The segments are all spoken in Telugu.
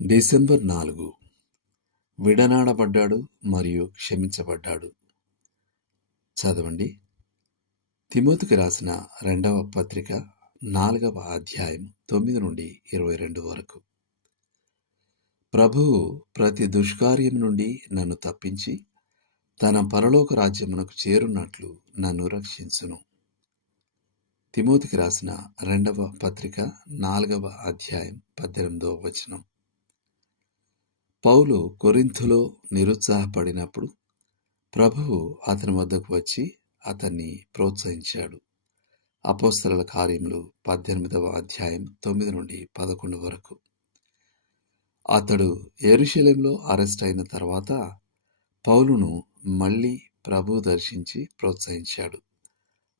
డిసెంబర్ 4 విడనాడబడ్డాడు మరియు క్షమించబడ్డాడు. చదవండి. తిమోతికి రాసిన 2వ పత్రిక 4వ అధ్యాయం 9 నుండి 22 వరకు. ప్రభువు ప్రతి దుష్కార్యం నుండి నన్ను తప్పించి తన పరలోక రాజ్యమునకు చేరున్నట్లు నన్ను రక్షించును. తిమోతికి రాసిన 2వ పత్రిక 4వ అధ్యాయం 18వ వచనం. పౌలు కొరింథులో నిరుత్సాహపడినప్పుడు ప్రభువు అతని వద్దకు వచ్చి అతన్ని ప్రోత్సహించాడు. అపోస్తలుల కార్యములు 18వ అధ్యాయం 9 నుండి 11 వరకు. అతడు యెరూషలేములో అరెస్ట్ అయిన తర్వాత పౌలును మళ్ళీ ప్రభువు దర్శించి ప్రోత్సహించాడు.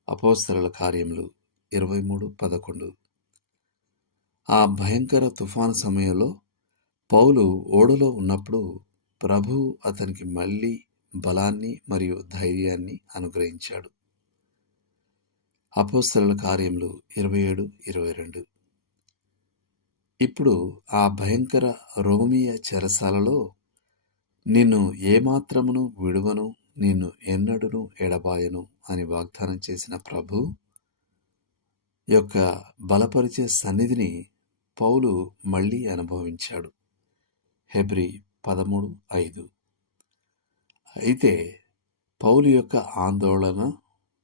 అపోస్తలుల కార్యములు 23:11. ఆ భయంకర తుఫాను సమయంలో పౌలు ఓడలో ఉన్నప్పుడు ప్రభువు అతనికి మళ్ళీ బలాన్ని మరియు ధైర్యాన్ని అనుగ్రహించాడు. అపోస్తలుల కార్యములు 27:22. ఇప్పుడు ఆ భయంకర రోమీయ చెరసాలలో నిన్ను ఏమాత్రమును విడువను, నిన్ను ఎన్నడును ఎడబాయను అని వాగ్దానం చేసిన ప్రభు యొక్క బలపరిచే సన్నిధిని పౌలు మళ్ళీ అనుభవించాడు. హెబ్రీ 13:5. అయితే పౌలు యొక్క ఆందోళన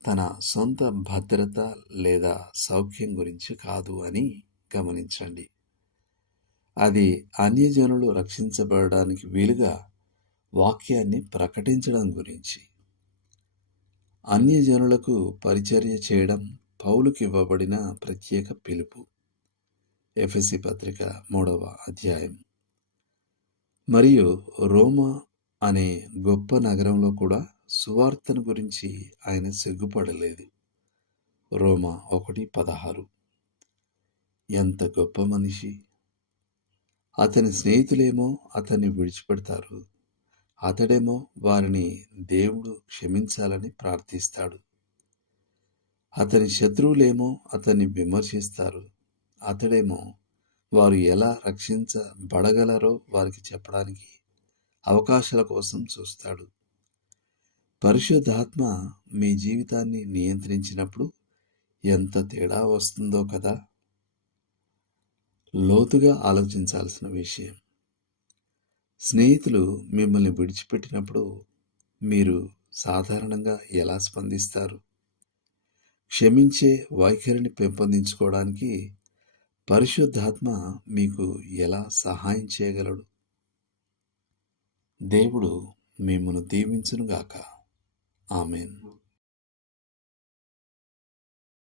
తన సొంత భద్రత లేదా సౌఖ్యం గురించి కాదు అని గమనించండి. అది అన్యజనులు రక్షించబడడానికి వీలుగా వాక్యాన్ని ప్రకటించడం గురించి. అన్యజనులకు పరిచర్య చేయడం పౌలుకి ఇవ్వబడిన ప్రత్యేక పిలుపు. ఎఫెసీ పత్రిక 3వ అధ్యాయం. మరియు రోమా అనే గొప్ప నగరంలో కూడా సువార్తను గురించి ఆయన సిగ్గుపడలేదు. రోమా 1:16. ఎంత గొప్ప మనిషి! అతని స్నేహితులేమో అతన్ని విడిచిపెడతారు, అతడేమో వారిని దేవుడు క్షమించాలని ప్రార్థిస్తాడు. అతని శత్రువులేమో అతన్ని విమర్శిస్తారు, అతడేమో వారు ఎలా రక్షించబడగలరో వారికి చెప్పడానికి అవకాశాల కోసం చూస్తాడు. పరిశుద్ధాత్మ మీ జీవితాన్ని నియంత్రించినప్పుడు ఎంత తేడా వస్తుందో కదా. లోతుగా ఆలోచించాల్సిన విషయం. స్నేహితులు మిమ్మల్ని విడిచిపెట్టినప్పుడు మీరు సాధారణంగా ఎలా స్పందిస్తారు? క్షమించే వైఖరిని పెంపొందించుకోవడానికి పరిశుద్ధాత్మ మీకు ఎలా సహాయం చేయగలడు? దేవుడు మిమ్మల్ని దీవించునుగాక. ఆమేన్.